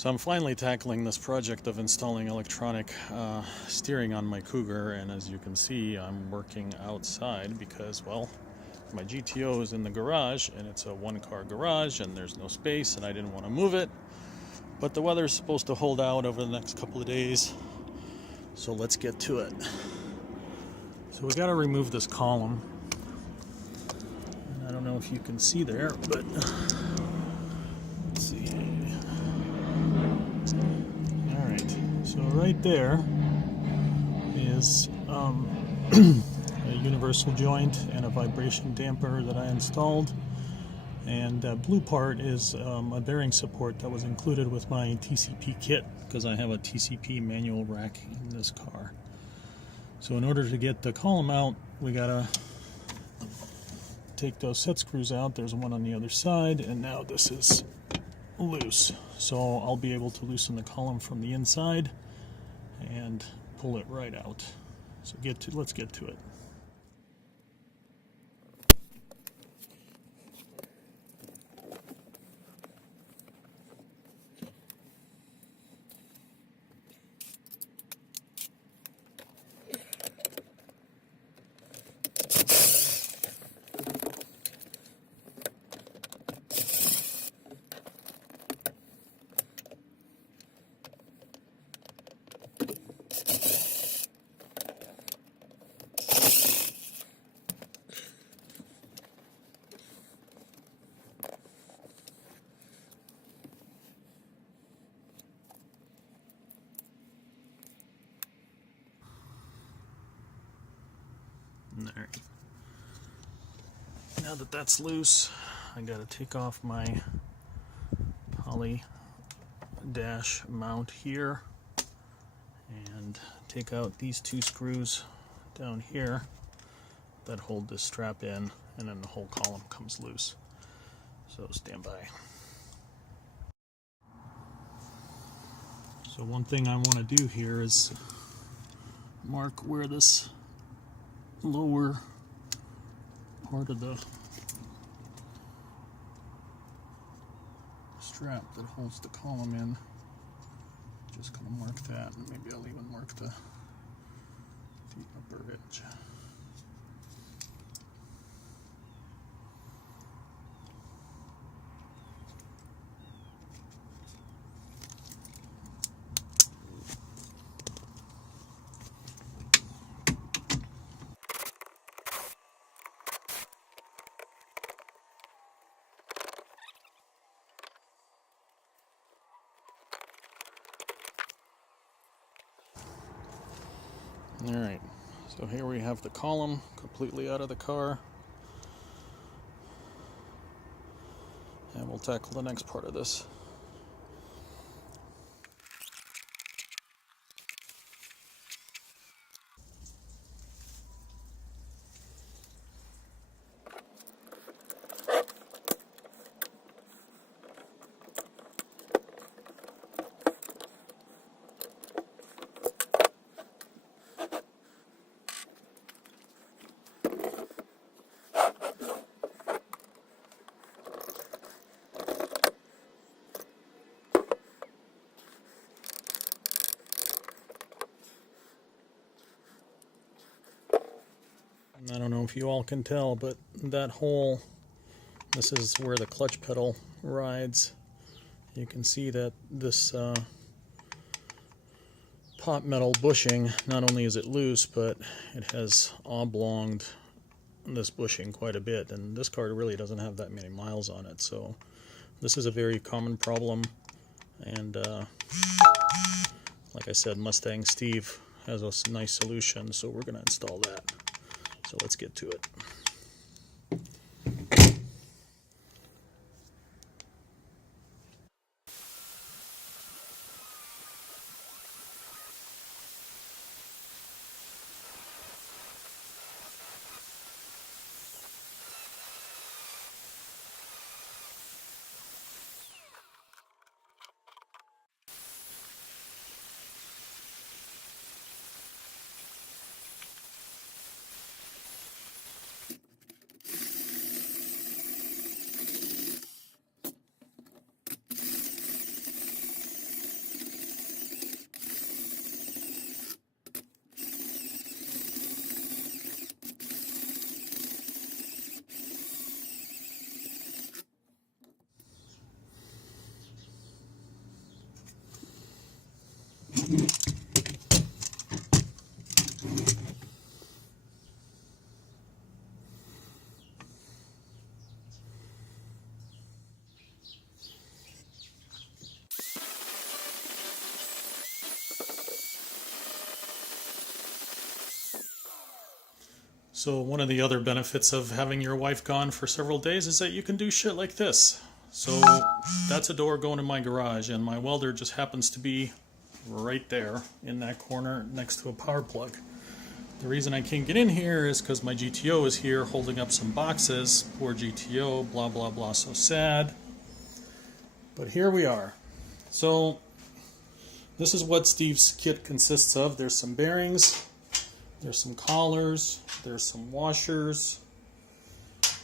So I'm finally tackling this project of installing electronic steering on my Cougar, and as you can see, I'm working outside because, well, my GTO is in the garage, and it's a one-car garage, and there's no space, and I didn't want to move it. But the weather is supposed to hold out over the next couple of days, so let's get to it. So we got to remove this column. And I don't know if you can see there, but let's see. Alright, so right there is a universal joint and a vibration damper that I installed. And that blue part is a bearing support that was included with my TCP kit, because I have a TCP manual rack in this car. So in order to get the column out, we gotta take those set screws out. There's one on the other side, and now this is loose. So I'll be able to loosen the column from the inside and pull it right out. So let's get to it. There. Now that that's loose, I gotta take off my poly dash mount here and take out these two screws down here that hold this strap in, and then the whole column comes loose. So stand by. So one thing I want to do here is mark where this lower part of the strap that holds the column in. Just gonna mark that, and maybe I'll even mark the upper edge. Alright, so here we have the column completely out of the car, and we'll tackle the next part of this. I don't know if you all can tell, but that hole, this is where the clutch pedal rides. You can see that this pot metal bushing, not only is it loose, but it has oblonged this bushing quite a bit, and this car really doesn't have that many miles on it, so this is a very common problem. And like I said, Mustang Steve has a nice solution, so we're going to install that. So let's get to it. So one of the other benefits of having your wife gone for several days is that you can do shit like this. So that's a door going in my garage, and my welder just happens to be right there in that corner next to a power plug. The reason I can't get in here is because my GTO is here holding up some boxes. Poor GTO, blah blah blah, so sad. But here we are. So this is what Steve's kit consists of. There's some bearings, there's some collars, there's some washers.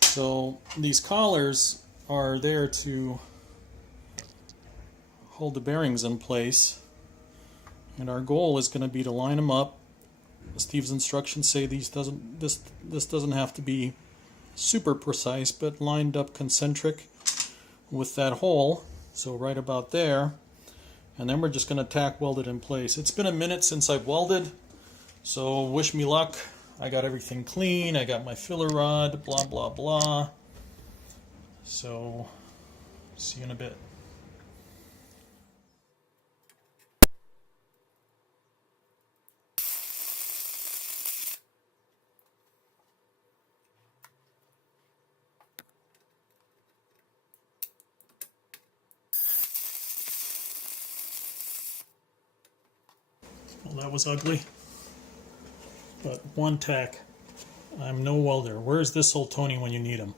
So these collars are there to hold the bearings in place, and our goal is going to be to line them up. Steve's instructions say this doesn't have to be super precise, but lined up concentric with that hole, so right about there, and then we're just going to tack weld it in place. It's been a minute since I've welded, so wish me luck. I got everything clean, I got my filler rod, blah blah blah. So see you in a bit. Well, that was ugly, but one tack. I'm no welder. Where's this old Tony when you need him?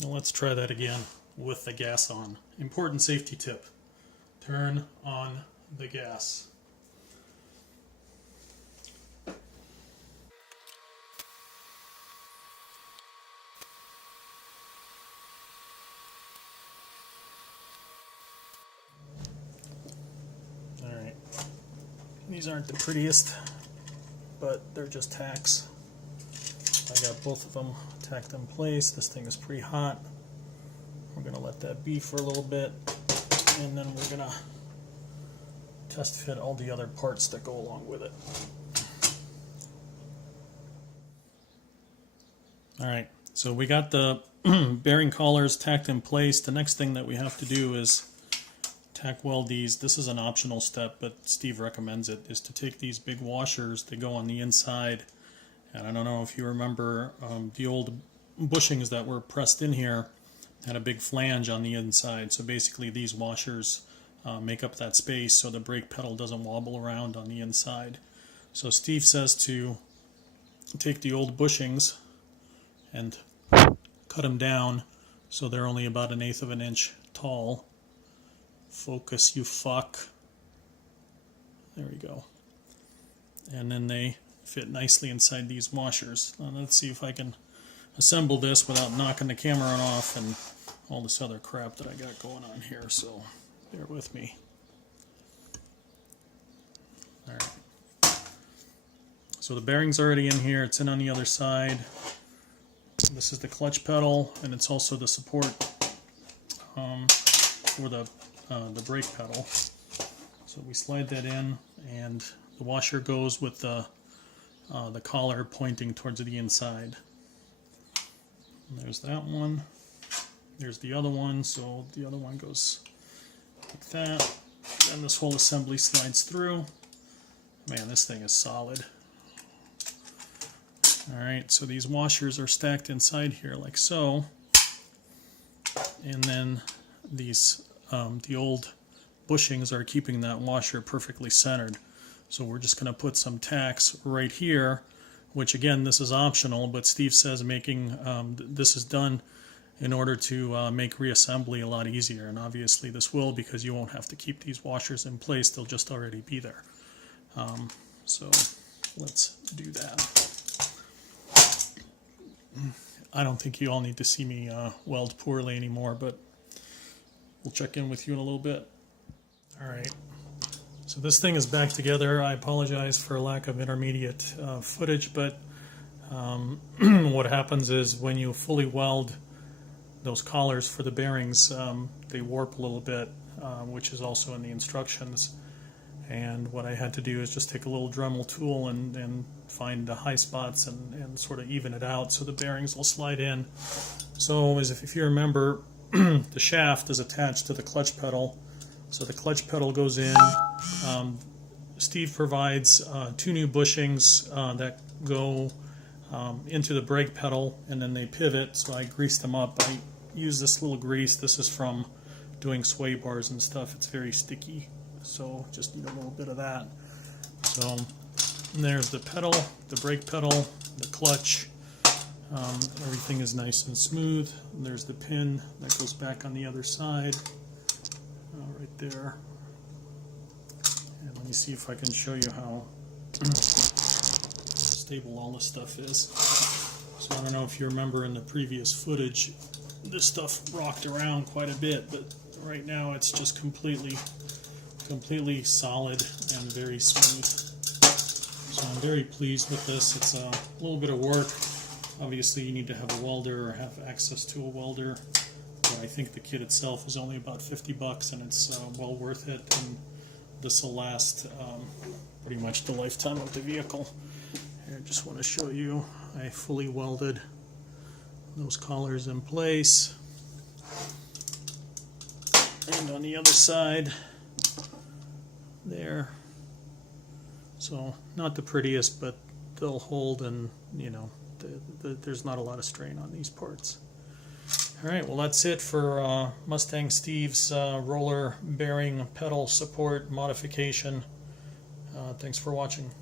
Now let's try that again with the gas on. Important safety tip: turn on the gas. Alright, these aren't the prettiest, but they're just tacks. I got both of them tacked in place. This thing is pretty hot. We're going to let that be for a little bit, and then we're going to test fit all the other parts that go along with it. Alright, so we got the bearing collars tacked in place. The next thing that we have to do is tack weld these. This is an optional step, but Steve recommends it, is to take these big washers. They go on the inside, and I don't know if you remember the old bushings that were pressed in here had a big flange on the inside. So basically these washers make up that space so the brake pedal doesn't wobble around on the inside. So Steve says to take the old bushings and cut them down so they're only about 1/8 of an inch tall. Focus, you fuck. There we go. And then they fit nicely inside these washers. Now let's see if I can assemble this without knocking the camera off and all this other crap that I got going on here, so bear with me. Alright. So the bearing's already in here, it's in on the other side. This is the clutch pedal, and it's also the support for the brake pedal. So we slide that in, and the washer goes with the collar pointing towards the inside. And there's that one. There's the other one, so the other one goes like that. And this whole assembly slides through. Man, this thing is solid. Alright, so these washers are stacked inside here like so. And then these, the old bushings are keeping that washer perfectly centered. So we're just going to put some tacks right here, which again, this is optional, but Steve says making this is done in order to make reassembly a lot easier. And obviously this will, because you won't have to keep these washers in place, they'll just already be there. So let's do that. I don't think you all need to see me weld poorly anymore, but we'll check in with you in a little bit. Alright, so this thing is back together. I apologize for lack of intermediate footage, but what happens is when you fully weld those collars for the bearings, they warp a little bit, which is also in the instructions. And what I had to do is just take a little Dremel tool and find the high spots and sort of even it out so the bearings will slide in. So as if you remember, the shaft is attached to the clutch pedal. So the clutch pedal goes in, Steve provides 2 new bushings that go into the brake pedal, and then they pivot, so I grease them up. I use this little grease. This is from doing sway bars and stuff. It's very sticky, so just need a little bit of that. So there's the pedal, the brake pedal, the clutch. Everything is nice and smooth. And there's the pin that goes back on the other side, right there. And let me see if I can show you how stable all this stuff is. So I don't know if you remember in the previous footage, this stuff rocked around quite a bit, but right now it's just completely solid and very smooth. So I'm very pleased with this. It's a little bit of work. Obviously you need to have a welder or have access to a welder, but I think the kit itself is only about $50 and it's well worth it, and this will last pretty much the lifetime of the vehicle. Here, I just want to show you, I fully welded those collars in place, and on the other side there. So not the prettiest, but they'll hold, and you know, there's not a lot of strain on these parts. Alright, well that's it for Mustang Steve's roller bearing pedal support modification. Thanks for watching.